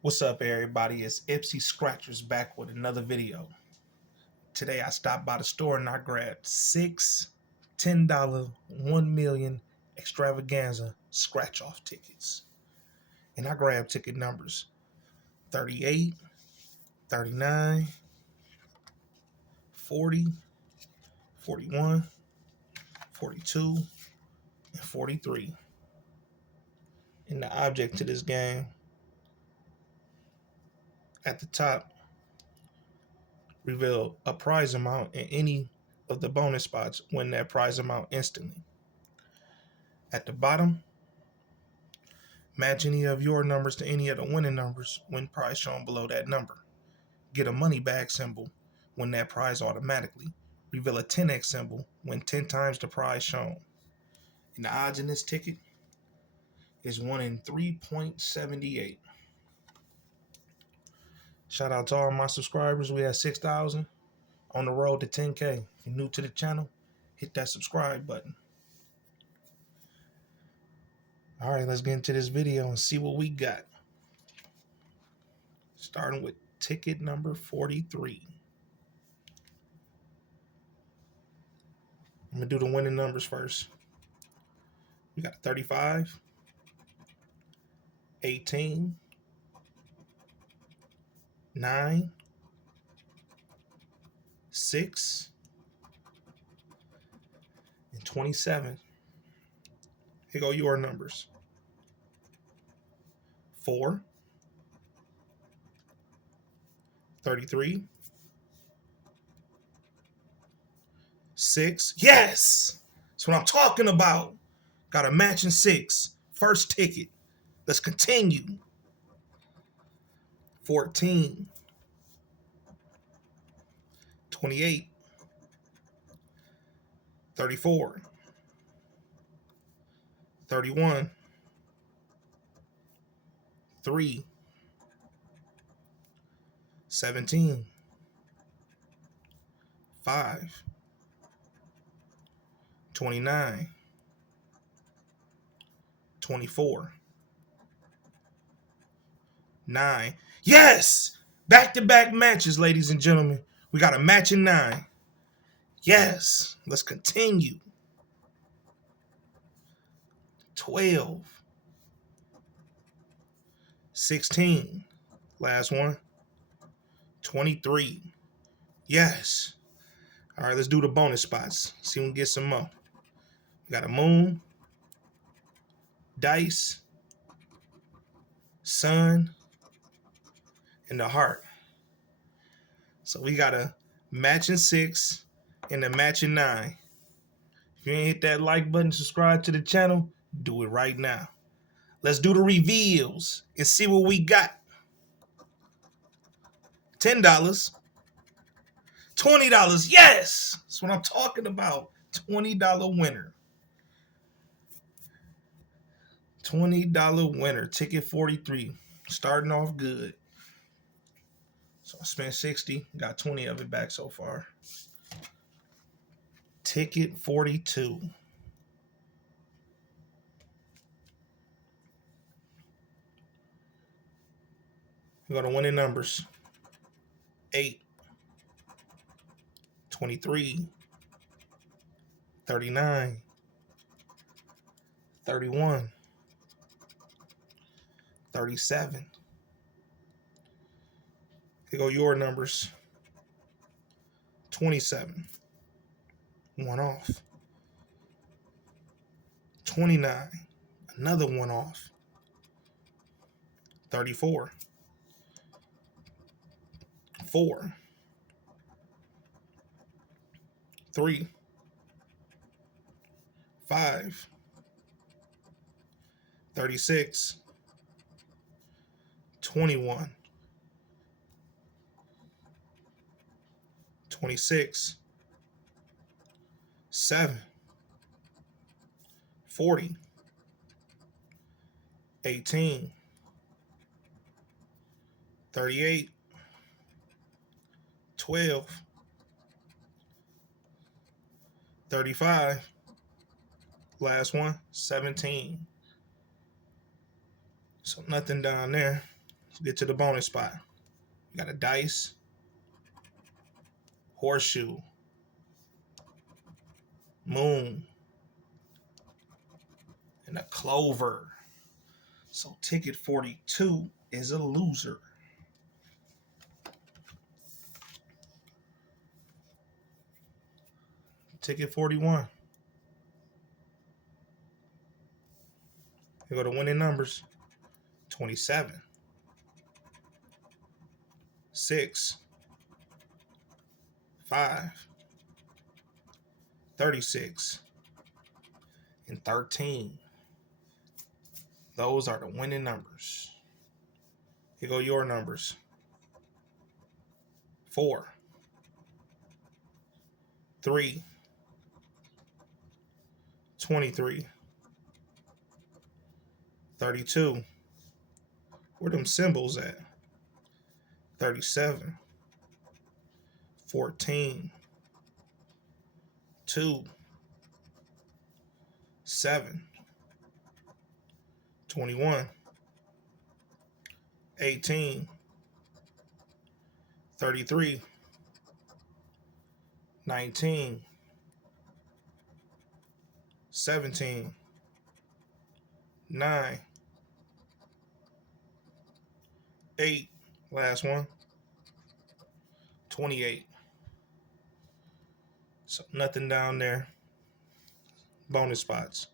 What's up, everybody? It's Ipsy Scratchers back with another video. Today I stopped by the store and I grabbed six $10 1 million extravaganza scratch off tickets. And I grabbed ticket numbers 38, 39, 40, 41, 42, and 43. And the object to this game at the top reveal a prize amount, and any of the bonus spots win that prize amount instantly. At the bottom, match any of your numbers to any of the winning numbers, win prize shown below that number. Get a money bag symbol, win that prize automatically. Reveal a 10x symbol, win 10 times the prize shown. And the odds in this ticket is 1 in 3.78. Shout out to all my subscribers. We have 6,000 on the road to 10K. If you're new to the channel, hit that subscribe button. All right, let's get into this video and see what we got. Starting with ticket number 43. I'm going to do the winning numbers first. We got 35, 18, 9, 6, and 27. Here go your numbers. 4, 33, 6. Yes! That's what I'm talking about. Got a matching 6. First ticket. Let's continue. 14, 28, 34, 31, 3, 17, 5, 29, 24, 9. Yes! Back-to-back matches, ladies and gentlemen. We got a matching 9. Yes. Let's continue. 12, 16. Last one. 23. Yes. All right, let's do the bonus spots. See if we can get some more. We got a moon, dice, sun, and the heart. So we got a matching 6 and a matching 9. If you ain't hit that like button, subscribe to the channel, do it right now. Let's do the reveals and see what we got. $10, $20. Yes, that's what I'm talking about. $20 winner. $20 winner. Ticket 43. Starting off good. So I spent 60, got 20 of it back so far. Ticket 42. We're going to winning numbers. 8, 23, 39, 31, 37. Here go your numbers. 27. One off. 29. Another one off. 34. 4. 3. 5. 36. 21. 26. 7. 40. 18. 38. 12. 35. Last one, 17. So nothing down there. Let's get to the bonus spot. You got a dice, horseshoe, moon, and a clover. So ticket 42 is a loser. Ticket 41. You go to winning numbers. 27, 6, 5, 36, and 13. Those are the winning numbers. Here go your numbers. 4, 3, 23, 32. Where them symbols at? 37, 14, 2, 7, 21, 18, 33, 19, 17, 9, 8, last one, 28. So nothing down there. Bonus spots.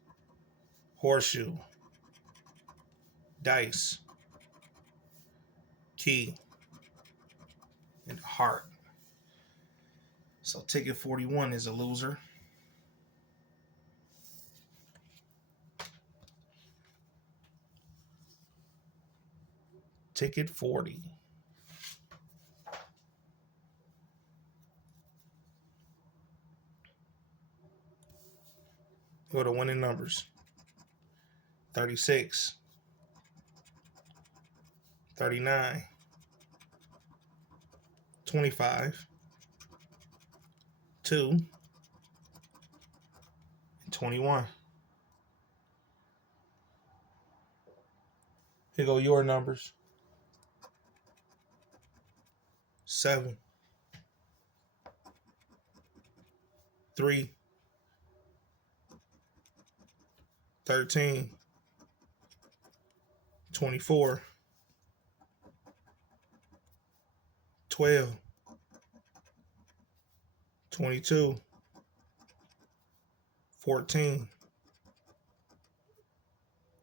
Horseshoe. Dice. Key. And heart. So ticket 41 is a loser. Ticket 40. Go to winning numbers. 36, 39, 25, 2, and 21. Here go your numbers. 7, 3, 13, 24, 12, 22, 14,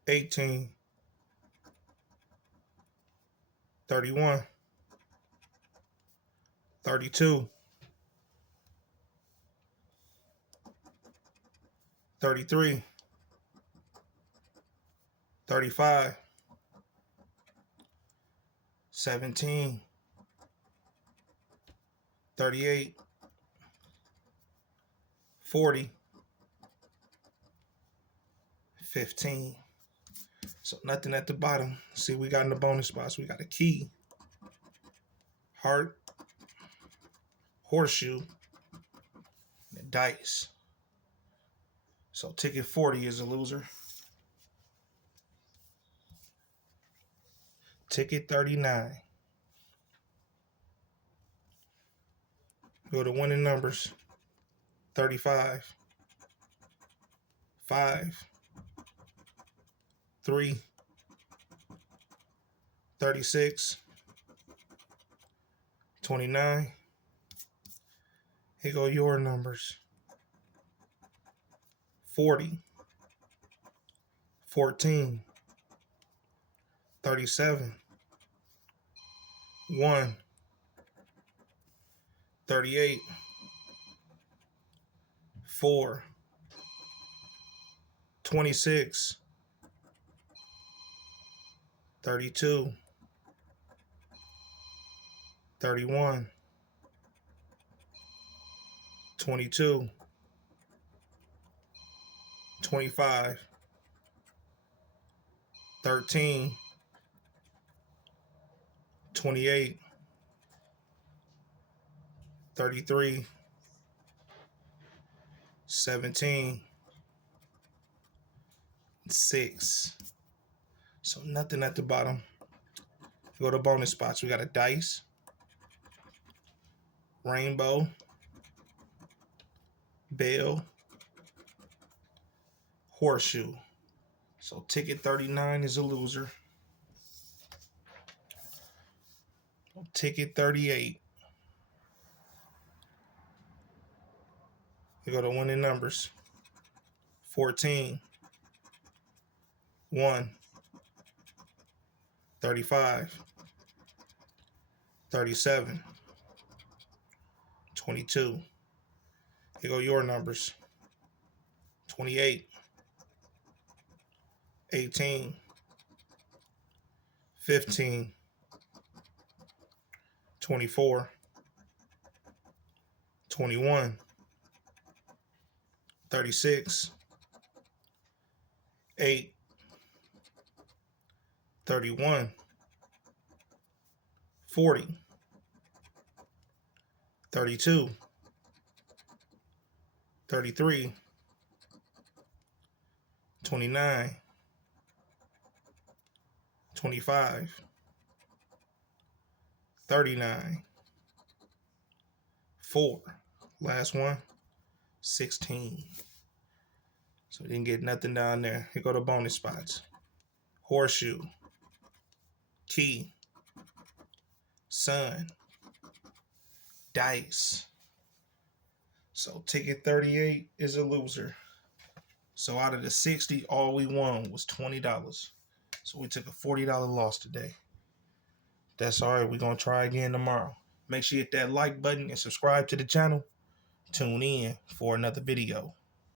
18, 31, 32, 33, 35, 17, 38, 40, 15. So nothing at the bottom. See, we got in the bonus spots. We got a key, heart, horseshoe, and a dice. So ticket 40 is a loser. Ticket 39. Go to winning numbers. 35, 5, 3, 36, 29. Here go your numbers. 40, 14, 37, 1, 38, 4, 26, 32, 31, 22, 25, 13, 28, 33, 17, 6. So nothing at the bottom. Go to bonus spots. We got a dice, rainbow, bell, horseshoe. So ticket 39 is a loser. Ticket 38. We go to winning numbers. 14, 1, 35, 37, 22. Here go your numbers. 28, 18, 15, 24, 21, 36, 8, 31, 40, 32, 33, 29, 25, 39, 4. Last one, 16. So we didn't get nothing down there. Here go the bonus spots. Horseshoe, key, sun, dice. So ticket 38 is a loser. So out of the 60, all we won was $20. So we took a $40 loss today. That's all right. We're going to try again tomorrow. Make sure you hit that like button and subscribe to the channel. Tune in for another video.